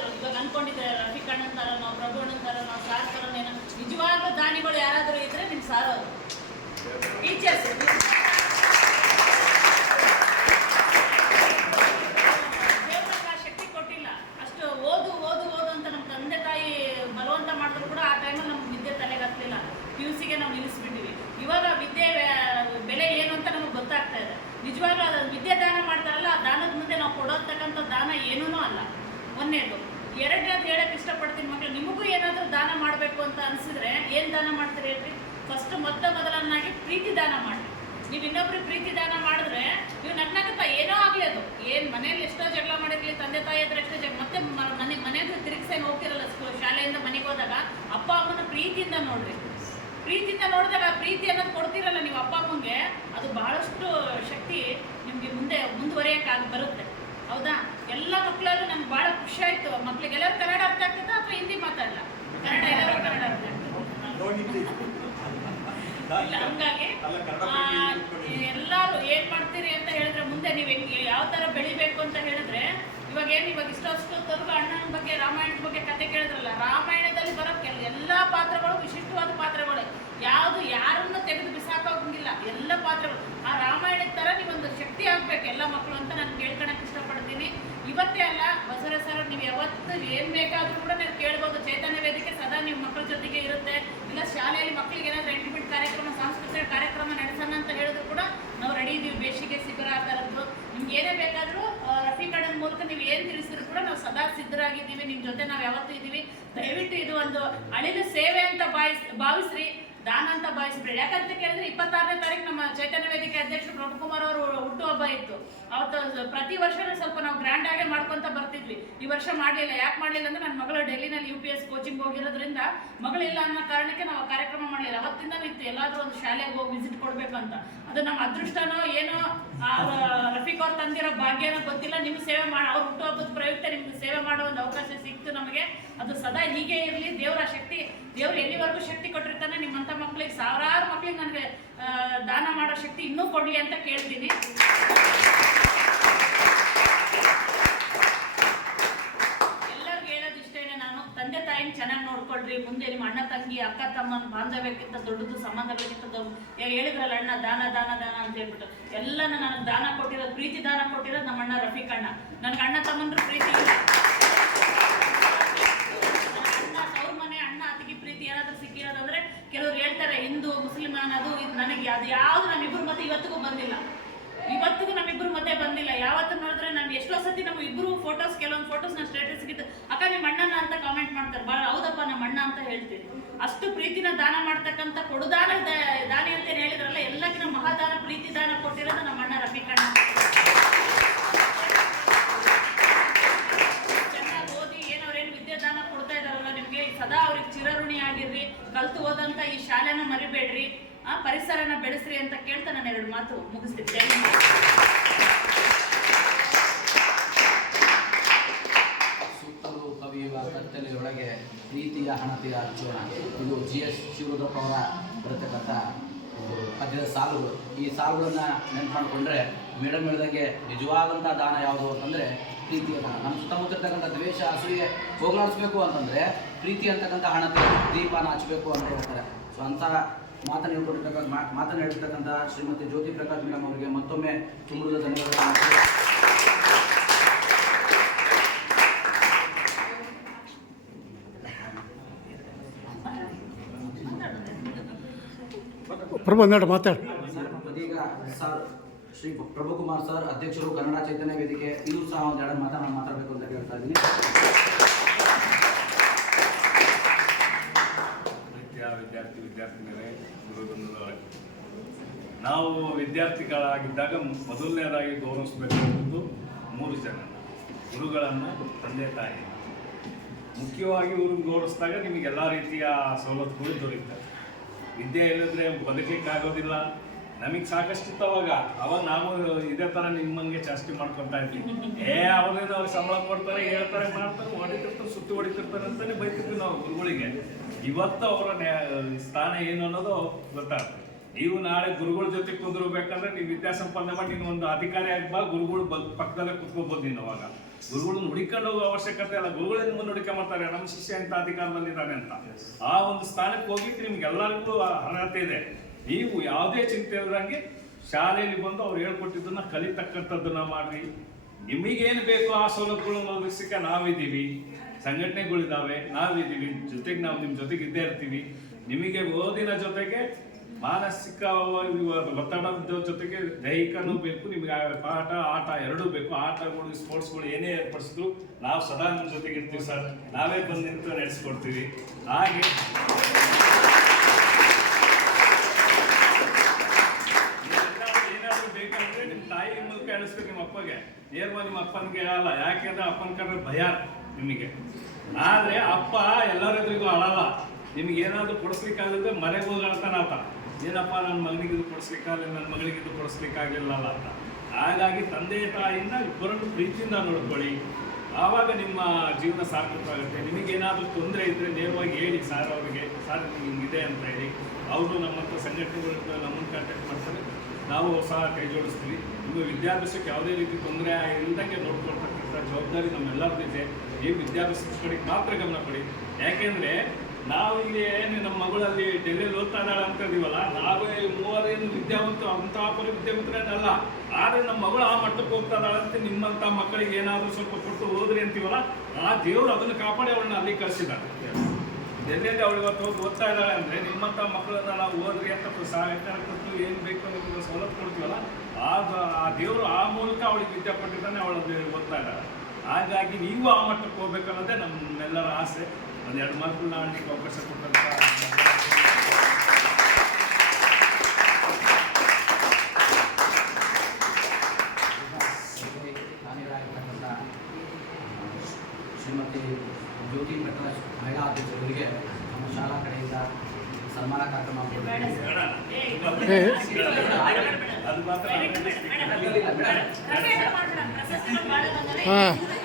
ಏನಾದರೂ ಇವಾಗ ಅನ್ಕೊಂಡಿದ್ದಾರೆ ರಫೀಕ್ ಅಣ್ಣನ ಥರನೋ ಪ್ರಭು ಅಣ್ಣನ ಥರನೋ ಸಾರ್ ಥರನೋ ಏನೋ ನಿಜವಾಗ್ಲೂ ದಾನಿಗಳು ಯಾರಾದರೂ ಇದ್ರೆ ನಿಮ್ಮ ಸಾರೋರು ಟೀಚರ್ಸ್. ದೇವರಿಗೆ ಆ ಶಕ್ತಿ ಕೊಟ್ಟಿಲ್ಲ. ಅಷ್ಟು ಓದು ಓದು ಓದು ಅಂತ ನಮ್ಮ ತಂದೆ ತಾಯಿ ಬಲವಂತ ಮಾಡಿದ್ರು ಕೂಡ ಆ ಟೈಮಲ್ಲಿ ನಮ್ಗೆ ವಿದ್ಯೆ ತಲೆಗೆ ಹತ್ತಲಿಲ್ಲ. PUC ಗೆ ನಾವು ನಿಲ್ಲಿಸ್ಬಿಟ್ಟಿವಿ. ಇವಾಗ ವಿದ್ಯೆ ಬೆಲೆ ಏನು ಅಂತ ನಮಗೆ ಗೊತ್ತಾಗ್ತಾ ಇದೆ. ನಿಜವಾಗ್ಲೂ ಅದು ವಿದ್ಯೆ ದಾನ ಮಾಡ್ತಾರಲ್ಲ, ಆ ದಾನದ ಮುಂದೆ ನಾವು ಕೊಡೋತಕ್ಕಂಥ ದಾನ ಏನೂ ಅಲ್ಲ. ಒಂದನೇದು. ಎರಡನೇದು ಹೇಳಕ್ಕೆ ಇಷ್ಟಪಡ್ತೀನಿ ಮಕ್ಕಳು, ನಿಮಗೂ ಏನಾದರೂ ದಾನ ಮಾಡಬೇಕು ಅಂತ ಅನಿಸಿದ್ರೆ ಏನು ದಾನ ಮಾಡ್ತೀರಿ ಹೇಳ್ರಿ? ಫಸ್ಟ್ ಮೊದಲನ್ನಾಗಿ ಪ್ರೀತಿ ದಾನ ಮಾಡಿ. ನೀವು ಇನ್ನೊಬ್ರಿಗೆ ಪ್ರೀತಿ ದಾನ ಮಾಡಿದ್ರೆ ನೀವು ನಗ್ನಗತ್ತ ಏನೋ ಆಗಲಿ, ಅದು ಏನು ಮನೇಲಿ ಎಷ್ಟೋ ಜಗಳ ಮಾಡಿರಲಿ, ತಂದೆ ತಾಯಿ ಹತ್ರ ಎಷ್ಟೋ ಜಗಳ, ಮತ್ತೆ ಮನೆಗೆ ತಿರುಗಿಸೇನು ಹೋಗ್ತಿರಲ್ಲ ಶಾಲೆಯಿಂದ ಮನೆಗೆ ಹೋದಾಗ ಅಪ್ಪ ಅಮ್ಮನ ಪ್ರೀತಿಯಿಂದ ನೋಡ್ರಿ. ಪ್ರೀತಿಯಿಂದ ನೋಡಿದಾಗ ಪ್ರೀತಿ ಅನ್ನೋದು ಕೊಡ್ತಿರಲ್ಲ ನೀವು ಅಪ್ಪ ಅಮ್ಮಂಗೆ, ಅದು ಬಹಳಷ್ಟು ಶಕ್ತಿ ನಿಮಗೆ ಮುಂದುವರಿಯೋಕ್ಕಾಗಿ ಬರುತ್ತೆ. ಹೌದಾ? ಎಲ್ಲ ಮಕ್ಕಳಲ್ಲೂ ನಮ್ಗೆ ಭಾಳ ಖುಷಿ ಆಯಿತು. ಮಕ್ಳಿಗೆಲ್ಲರೂ ಕನ್ನಡ ಅರ್ಥ ಆಗ್ತದೆ ಅಥವಾ ಹಿಂದಿ ಮಾತಾಡಲ್ಲ? ಕನ್ನಡ ಎಲ್ಲರೂ ಕನ್ನಡ ಅರ್ಥ ಆಗ್ತದೆ. ಇಲ್ಲ, ಹಂಗಾಗಿ ಎಲ್ಲರೂ ಏನು ಮಾಡ್ತೀರಿ ಅಂತ ಹೇಳಿದ್ರೆ ಮುಂದೆ ನೀವು ಹೆಂಗೆ ಯಾವ ಥರ ಬೆಳಿಬೇಕು ಅಂತ ಹೇಳಿದ್ರೆ, ಇವಾಗ ಇಷ್ಟೊತ್ತವರೆಗೂ ಅಣ್ಣನ ಬಗ್ಗೆ ರಾಮಾಯಣದ ಬಗ್ಗೆ ಕತೆ ಕೇಳಿದ್ರಲ್ಲ, ರಾಮಾಯಣದಲ್ಲಿ ಬರೋ ಎಲ್ಲ ಪಾತ್ರಗಳು ವಿಶಿಷ್ಟವಾದ ಪಾತ್ರಗಳು, ಯಾವುದು ಯಾರನ್ನು ತೆಗೆದು ಬಿಸಾಕೋಂಗಿಲ್ಲ, ಎಲ್ಲ ಪಾತ್ರಗಳು ಆ ರಾಮಾಯಣದ ಥರ ನೀವೊಂದು ಶಕ್ತಿ ಆಗಬೇಕು ಎಲ್ಲ ಮಕ್ಕಳು ಅಂತ ನಾನು ಕೇಳ್ಕೊಳಕ್ಕೆ ಇಷ್ಟಪಡ್ತೀನಿ. ಇವತ್ತೇ ಅಲ್ಲ, ಬಸವರಾಜ್ ಸರ್ ನೀವು ಯಾವತ್ತು ಏನು ಬೇಕಾದರೂ ಕೂಡ ನೀವು ಕೇಳ್ಬೋದು. ಚೈತನ್ಯ ವೇದಿಕೆ ಸದಾ ನೀವು ಮಕ್ಕಳ ಜೊತೆಗೆ ಇರುತ್ತೆ. ಇಲ್ಲ ಶಾಲೆಯಲ್ಲಿ ಮಕ್ಕಳಿಗೆ ಏನಾದರೂ ಎಂಟರ್ಟೈನ್ಮೆಂಟ್ ಕಾರ್ಯಕ್ರಮ, ಸಾಂಸ್ಕೃತಿಕ ಕಾರ್ಯಕ್ರಮ ನಡೆಸೋಣ ಅಂತ ಹೇಳಿದ್ರು ಕೂಡ ನಾವು ರೆಡಿ ಇದ್ದೀವಿ. ಬೇಸಿಗೆ ಶಿಬಿರ ಆ ಥರದ್ದು ನಿಮ್ಗೆ ಏನೇ ಬೇಕಾದರೂ ರಫೀಕ್ ಅಣ್ಣನ ಮೂಲಕ ನೀವು ಏನು ತಿಳಿಸಿದ್ರು ಕೂಡ ನಾವು ಸದಾ ಸಿದ್ಧರಾಗಿದ್ದೀವಿ. ನಿಮ್ಮ ಜೊತೆ ನಾವು ಯಾವತ್ತೂ ಇದ್ದೀವಿ. ದಯವಿಟ್ಟು ಇದು ಒಂದು ಅಳಿಲು ಸೇವೆ ಅಂತ ಭಾವಿಸ್ರಿ, ದಾನ ಅಂತ ಭಾವಿಸ್ಬೇಡಿ. ಯಾಕಂತ ಕೇಳಿದ್ರೆ 26ನೇ ತಾರೀಕು ನಮ್ಮ ಚೈತನ್ಯ ವೇದಿಕೆ ಅಧ್ಯಕ್ಷರು ಪ್ರಭುಕುಮಾರ್ ಅವರು ಹುಟ್ಟುಹಬ್ಬ ಇತ್ತು. ಅವತ್ತು ಪ್ರತಿ ವರ್ಷನೂ ಸ್ವಲ್ಪ ನಾವು ಗ್ರ್ಯಾಂಡ್ ಆಗೇ ಮಾಡ್ಕೊಂತ ಬರ್ತಿದ್ವಿ. ಈ ವರ್ಷ ಮಾಡಲಿಲ್ಲ. ಯಾಕೆ ಮಾಡಲಿಲ್ಲ ಅಂದ್ರೆ ನನ್ನ ಮಗಳು ಡೆಲ್ಲಿನಲ್ಲಿ UPS ಕೋಚಿಂಗ್ ಹೋಗಿರೋದ್ರಿಂದ ಮಗಳಿಲ್ಲ ಅನ್ನೋ ಕಾರಣಕ್ಕೆ ನಾವು ಕಾರ್ಯಕ್ರಮ ಮಾಡಲಿಲ್ಲ. ಅವತ್ತಿಂದ ಇತ್ತು ಎಲ್ಲಾದರೂ ಒಂದು ಶಾಲೆಗೆ ಹೋಗಿ ವಿಸಿಟ್ ಕೊಡ್ಬೇಕಂತ. ಅದು ನಮ್ಮ ಅದೃಷ್ಟನೋ ಏನೋ ರಫೀಕ್ ಅವ್ರು ತಂದಿರೋ ಭಾಗ್ಯನೋ ಗೊತ್ತಿಲ್ಲ. ನಿಮ್ಗೆ ಸೇವೆ ಅವ್ರ ಹುಟ್ಟುಹಬ್ಬದ ಪ್ರಯುಕ್ತ ನಿಮ್ಗೆ ಸೇವೆ ಮಾಡೋ ಒಂದು ಅವಕಾಶ ಸಿಕ್ತು ನಮಗೆ. ಅದು ಸದಾ ಹೀಗೆ ಇರಲಿ. ದೇವರ ಶಕ್ತಿ, ದೇವ್ರು ಎಲ್ಲಿವರೆಗೂ ಶಕ್ತಿ ಕೊಟ್ಟಿರ್ತಾನೆ ನಿಮ್ಮಂಥ ಮಕ್ಕಳಿಗೆ, ಸಾವಿರಾರು ಮಕ್ಕಳಿಗೆ ನನಗೆ ದಾನ ಮಾಡೋ ಶಕ್ತಿ ಇನ್ನೂ ಕೊಡಲಿ ಅಂತ ಕೇಳ್ತೀನಿ. ಎಲ್ಲರಿಗೂ ಹೇಳೋದಿಷ್ಟೇನೆ, ನಾನು ತಂದೆ ತಾಯಿನ ಚೆನ್ನಾಗಿ ನೋಡ್ಕೊಳ್ರಿ. ಮುಂದೆ ನಿಮ್ಮ ಅಣ್ಣ ತಂಗಿ ಅಕ್ಕ ತಮ್ಮನ ಬಾಂಧವ್ಯಕ್ಕಿಂತ ದೊಡ್ಡದು, ಸಂಬಂಧಗಳಿಗಿಂತ ಹೇಳಿದ್ರಲ್ಲ ಅಣ್ಣ ದಾನ ದಾನ ದಾನ ಅಂತ ಹೇಳ್ಬಿಟ್ಟು, ಎಲ್ಲನ ನನಗೆ ದಾನ ಕೊಟ್ಟಿರೋದು, ಪ್ರೀತಿ ದಾನ ಕೊಟ್ಟಿರೋದು ನಮ್ಮ ಅಣ್ಣ ರಫೀಕ್ ಅಣ್ಣ. ನನಗೆ ಅಣ್ಣ ತಮ್ಮಂದ್ರು ಪ್ರೀತಿ ಇಲ್ಲ. ಏನಾದರೂ ಸಿಕ್ಕಿರೋದಂದ್ರೆ ಕೆಲವ್ರು ಹೇಳ್ತಾರೆ ಹಿಂದೂ ಮುಸ್ಲಿಂ ಅನ್ನೋದು, ಇದು ನನಗೆ ಅದು ಯಾವುದು ನಮ್ಮಿಬ್ಬರು ಮಧ್ಯೆ ಇವತ್ತಿಗೂ ಬಂದಿಲ್ಲ. ನಮ್ಮಿಬ್ಬರು ಮಧ್ಯೆ ಬಂದಿಲ್ಲ. ಯಾವತ್ತು ನೋಡಿದ್ರೆ ನಾನು ಎಷ್ಟೋ ಸತಿ ನಮ್ಮ ಇಬ್ಬರು ಫೋಟೋಸ್, ಕೆಲವೊಂದು ಫೋಟೋಸ್ ನಾನು ಸ್ಟೇಟಸ್ ಸಿಕ್ಕಿತ್ತು, ಅಕ್ಕ ನಿಮ್ಮ ಅಣ್ಣನ ಅಂತ ಕಾಮೆಂಟ್ ಮಾಡ್ತಾರೆ. ಭಾಳ ಹೌದಪ್ಪ ನಮ್ಮ ಅಣ್ಣ ಅಂತ ಹೇಳ್ತೀನಿ. ಅಷ್ಟು ಪ್ರೀತಿನ ದಾನ ಮಾಡ್ತಕ್ಕಂಥ ಕೊಡುದಾನ ದಾನಿ ಅಂತ ಹೇಳಿದ್ರಲ್ಲ, ಎಲ್ಲಕ್ಕಿಂತ ಮಹಾದಾನ ಪ್ರೀತಿ ದಾನ ಕೊಟ್ಟಿರೋದು ನಮ್ಮ ಅಣ್ಣ ರಫೀಕ್ ಅಣ್ಣ. ಸದಾ ಅವ್ರಿಗೆ ಚಿರಋಣಿ ಆಗಿರ್ರಿ. ಕಲ್ತು ಹೋದಂತ ಈ ಶಾಲೆನ ಮರಿಬೇಡ್ರಿ, ಪರಿಸರನ ಬೆಳೆಸ್ರಿ ಅಂತ ಕೇಳ್ತಾ ನಾನು 2 ಮಾತು ಮುಗಿಸ್ತಿದ್ದೆ. ಸುತ್ತಲೂ ಕವಿಯುವ ಕತ್ತಲೆಯೊಳಗೆ ಪ್ರೀತಿಯ ಹಣತೆಯ ಹಚ್ಚೋಣ. ಇದು GS ಶಿವರುದ್ರಪ್ಪ ಅವರ ಬರತಕ್ಕಂಥ ಪದ್ಯದ ಸಾಲುಗಳು. ಈ ಸಾಲುಗಳನ್ನು ನೆನಪು ಮಾಡಿಕೊಂಡ್ರೆ ಮೇಡಮ್ ಹೇಳಿದಂಗೆ ನಿಜವಾದಂಥ ದಾನ ಯಾವುದು ಅಂತಂದರೆ ಪ್ರೀತಿಯ ದಾನ. ನಮ್ಮ ಸುತ್ತಮುತ್ತ ಇರ್ತಕ್ಕಂಥ ದ್ವೇಷ, ಅಸೂಯೆ ಹೋಗಲಾಡಿಸ್ಬೇಕು ಅಂತಂದರೆ ಪ್ರೀತಿ ಅಂತಕ್ಕಂಥ ಹಣತೆ ದೀಪನ ಹಚ್ಚಬೇಕು ಅಂತ ಹೇಳ್ತಾರೆ. ಸೊ ಅಂಥ ಮಾತನ್ನು ಹೇಳ್ತಕ್ಕಂಥ ಶ್ರೀಮತಿ ಜ್ಯೋತಿ ಪ್ರಕಾಶ್ ಮೇಡಮ್ ಅವರಿಗೆ ಮತ್ತೊಮ್ಮೆ ತುಂಬುದ ಧನ್ಯವಾದಗಳು. ಇದೀಗ ಸರ್ ಶ್ರೀ ಪ್ರಭುಕುಮಾರ್ ಸರ್, ಅಧ್ಯಕ್ಷರು ಕನ್ನಡ ಚೈತನ್ಯ ವೇದಿಕೆ, ಇದು ಸಹ ಒಂದು 2 ಮಾತನ್ನು ನಾನು ಮಾತಾಡಬೇಕು ಅಂತ ಹೇಳ್ತಾ ಇದ್ದೀನಿ. ವಿದ್ಯಾರ್ಥಿನಿಯರೇ, ಗುರುಬಂಧುಗಳೇ, ನಾವು ವಿದ್ಯಾರ್ಥಿಗಳಾಗಿದ್ದಾಗ ಮೊದಲನೇದಾಗಿ ಗೌರವಿಸಬೇಕಾದದ್ದು 3 ಜನ ಗುರುಗಳನ್ನು, ತಂದೆ ತಾಯಿ. ಮುಖ್ಯವಾಗಿ ಇವ್ರನ್ನ ಗೌರವಿಸಿದಾಗ ನಿಮಗೆ ಎಲ್ಲ ರೀತಿಯ ಸವಲತ್ತುಗಳು ದೊರೆಯುತ್ತವೆ. ವಿದ್ಯೆ ಇಲ್ಲದ್ರೆ ಬದುಕಲಿಕ್ಕಾಗೋದಿಲ್ಲ. ನಮಗೆ ಸಾಕಷ್ಟಿತ್ತು ಅವಾಗ ನಾವು ಇದೇ ಥರ ನಿಮ್ಮಂಗೆ ಜಾಸ್ತಿ ಮಾಡ್ಕೊತಾ ಇದ್ವಿ. ಅವ್ರೇನು ಅವ್ರಿಗೆ ಸಂಬಳ ಕೊಡ್ತಾರೆ, ಹೇಳ್ತಾರೆ, ಮಾಡ್ತಾರೆ, ಹೊಡಿತಿರ್ತಾರೆ, ಸುತ್ತಿ ಹೊಡಿತಿರ್ತಾರೆ ಅಂತಲೇ ಬೈತಿದ್ವಿ ನಾವು ಗುರುಗಳಿಗೆ. ಇವತ್ತು ಅವರ ಸ್ಥಾನ ಏನು ಅನ್ನೋದು ಗೊತ್ತಾಗ್ತದೆ. ನೀವು ನಾಳೆ ಗುರುಗಳ ಜೊತೆ ಕುಂದಿರ್ಬೇಕಂದ್ರೆ ನೀವು ವಿದ್ಯಾಸಂಪಾದನೆ ಮಾಡಿ ನೀನು ಒಂದು ಅಧಿಕಾರಿ ಆಗ್ಬಾ, ಗುರುಗಳು ಪಕ್ಕದಲ್ಲೇ ಕುತ್ಕೋಬಹುದು. ನೀನು ಅವಾಗ ಗುರುಗಳನ್ನ ಹುಡುಕೊಂಡು ಹೋಗೋ ಅವಶ್ಯಕತೆ ಇಲ್ಲ. ಗುರುಗಳನ್ನ ಮುಂದೆ ಹುಡುಕೊಂಬರ್ತಾರೆ, ನಮ್ಮ ಶಿಷ್ಯ ಎಂತ ಅಧಿಕಾರದಲ್ಲಿದ್ದಾನೆ ಅಂತ. ಆ ಒಂದು ಸ್ಥಾನಕ್ಕೆ ಹೋಗ್ಲಿಕ್ಕೆ ನಿಮ್ಗೆ ಎಲ್ಲರಿಗೂ ಅರ್ಹತೆ ಇದೆ. ನೀವು ಯಾವುದೇ ಚಿಂತೆ ಇಲ್ಲದಂಗೆ ಶಾಲೆಯಲ್ಲಿ ಬಂದು ಅವ್ರು ಹೇಳ್ಕೊಟ್ಟಿದ್ದನ್ನ ಕಲಿತಕ್ಕಂಥದ್ದನ್ನ ಮಾಡ್ರಿ. ನಿಮಗೇನು ಬೇಕು ಆ ಸೌಲಭ್ಯಗಳನ್ನು ಒದಗಿಸಕ್ಕೆ ನಾವಿದ್ದೀವಿ, ಸಂಘಟನೆಗಳಿದ್ದಾವೆ, ನಾವಿದ್ದೀವಿ, ಜೊತೆಗೆ ನಾವು ನಿಮ್ಮ ಜೊತೆಗೆ ಇದ್ದೇ ಇರ್ತೀವಿ. ನಿಮಗೆ ಓದಿನ ಜೊತೆಗೆ ಮಾನಸಿಕ ಒತ್ತಡದ ಜೊತೆಗೆ ದೈಹಿಕನೂ ಬೇಕು. ನಿಮಗೆ ಪಾಠ ಆಟ ಎರಡೂ ಬೇಕು. ಆಟಗಳು ಸ್ಪೋರ್ಟ್ಸ್ಗಳು ಏನೇ ಏರ್ಪಡಿಸಿದ್ರು ನಾವು ಸದಾ ನಿಮ್ಮ ಜೊತೆಗೆ ಇರ್ತೀವಿ ಸರ್. ನಾವೇ ಬಂದು ನಿಂತು ನಡೆಸ್ಕೊಡ್ತೀವಿ. ಹಾಗೆ ಏನಾದರೂ ಬೇಕಂದ್ರೆ ನಿಮ್ಮ ತಾಯಿ ಮೂಲಕ ಹೇಳಿಸ್ಬೇಕು. ನಿಮ್ಮ ಅಪ್ಪಗೆ ನೇರವಾಗಿ ನಿಮ್ಮ ಅಪ್ಪನಿಗೆ ಹೇಳಲ್ಲ, ಯಾಕೆಂದ್ರೆ ಅಪ್ಪನ ಕಂಡ್ರೆ ಭಯ ನಿಮಗೆ. ಆದ್ರೆ ಅಪ್ಪ ಎಲ್ಲರೆದುರಿಗೂ ಅಳಲ್ಲ. ನಿಮ್ಗೆ ಏನಾದ್ರು ಕೊಡಿಸ್ಲಿಕ್ಕಾಗಲಿದ್ರೆ ಮನೆಗೆ ಹೋಗಿ ಅಳ್ತಾನ ಆತ, ಏನಪ್ಪ ನನ್ನ ಮಗನಿಗೆ ಇದು ಕೊಡಿಸ್ಲಿಕ್ಕಾಗಲಿಲ್ಲ, ನನ್ನ ಮಗಳಿಗೆ ಇದು ಕೊಡಿಸ್ಲಿಕ್ಕಾಗಲಿಲ್ಲ ಅಂತ. ಹಾಗಾಗಿ ತಂದೆ ತಾಯಿಯಿಂದ ಇಬ್ಬರನ್ನು ಪ್ರೀತಿಯಿಂದ ನೋಡ್ಕೊಳ್ಳಿ, ಆವಾಗ ನಿಮ್ಮ ಜೀವನ ಸಾರ್ಥಕವಾಗುತ್ತೆ. ನಿಮಗೇನಾದರೂ ತೊಂದರೆ ಇದ್ದರೆ ನೇರವಾಗಿ ಹೇಳಿ ಸರ್ ಅವರಿಗೆ, ಸರ್ ಹಿಂಗಿದೆ ಅಂತ ಹೇಳಿ. ಅವರು ನಮ್ಮಂಥ ಸಂಘಟನೆಗಳು ನಮ್ಮನ್ನು ಕಾಂಟ್ಯಾಕ್ಟ್ ಮಾಡ್ತಾರೆ, ನಾವು ಸಹ ಕೈ ಜೋಡಿಸ್ತೀವಿ. ನಿಮ್ಮ ವಿದ್ಯಾಭ್ಯಾಸಕ್ಕೆ ಯಾವುದೇ ರೀತಿ ತೊಂದರೆ ಇಲ್ಲದಂಗೆ ನೋಡ್ಕೊಳ್ತಕ್ಕಂಥ ಜವಾಬ್ದಾರಿ ನಮ್ಮೆಲ್ಲರದ್ದು ಇದೆ. ನೀವು ವಿದ್ಯಾಭ್ಯಾಸದ ಕಡೆಗೆ ಮಾತ್ರ ಗಮನ ಕೊಡಿ. ಯಾಕೆಂದರೆ ನಾವು ಇಲ್ಲಿ ಏನು ನಮ್ಮ ಮಗಳಲ್ಲಿ ಡೆಲ್ಲಿಯಲ್ಲಿ ಓದ್ತಾ ಇದ್ದಾಳೆ ಅಂತ ಇದೀವಲ್ಲ, ನಾವೇ ಮೂವರೇನು ವಿದ್ಯಾವಂತ ಅಂತಹ ವಿದ್ಯಾವಂತರೇನಲ್ಲ. ಆದರೆ ನಮ್ಮ ಮಗಳು ಆ ಮಟ್ಟಕ್ಕೆ ಹೋಗ್ತಾ ಇದ್ದಾಳೆ ಅಂತ ನಿಮ್ಮಂಥ ಮಕ್ಕಳಿಗೆ ಏನಾದರೂ ಸ್ವಲ್ಪ ಕೊಟ್ಟು ಹೋದ್ರಿ ಅಂತೀವಲ್ಲ, ಆ ದೇವರು ಅದನ್ನು ಕಾಪಾಡಿ ಅವಳನ್ನ ಅಲ್ಲಿ ಕಳಿಸಿದ್ದಾರೆ. ಡೆಲ್ಲಿಯಲ್ಲಿ ಅವಳು ಇವತ್ತು ಹೋಗಿ ಓದ್ತಾ ಇದ್ದಾಳೆ ಅಂದರೆ ನಿಮ್ಮಂಥ ಮಕ್ಕಳನ್ನ ನಾವು ಓದ್ರಿ ಅಂತ ಸಹಾಯಕಾರ ಕೊಟ್ಟು ಏನು ಬೇಕು ಅನ್ನೋದನ್ನ ಸವಲತ್ತು ಕೊಡ್ತೀವಲ್ಲ, ಆ ದೇವರು ಆ ಮೂಲಕ ಅವಳಿಗೆ ವಿದ್ಯೆ ಕೊಟ್ಟಿದ್ದಾನೆ, ಅವಳಲ್ಲಿ ಓದ್ತಾ ಇದ್ದಾಳೆ. ಹಾಗಾಗಿ ನೀವು ಆ ಮಟ್ಟಕ್ಕೆ ಹೋಗ್ಬೇಕನ್ನೋದೇ ನಮ್ಮೆಲ್ಲರ ಆಸೆ. ಒಂದೆರಡು ಮಾತುಗಳನ್ನ ಆಡಲಿಕ್ಕೆ ಅವಕಾಶ ಕೊಟ್ಟಂತ ಶ್ರೀಮತಿ ಜ್ಯೋತಿ ಪ್ರಕಾಶ್ ಮಹಿಳಾ ಅಧ್ಯಕ್ಷರಿಗೆ ನಮ್ಮ ಶಾಲಾ ಕಡೆಯಿಂದ ಸನ್ಮಾನ ಕಾರ್ಯಕ್ರಮ ಅದು ಮಾತ್ರ ಪ್ರಶಸ್ತಿಗಳು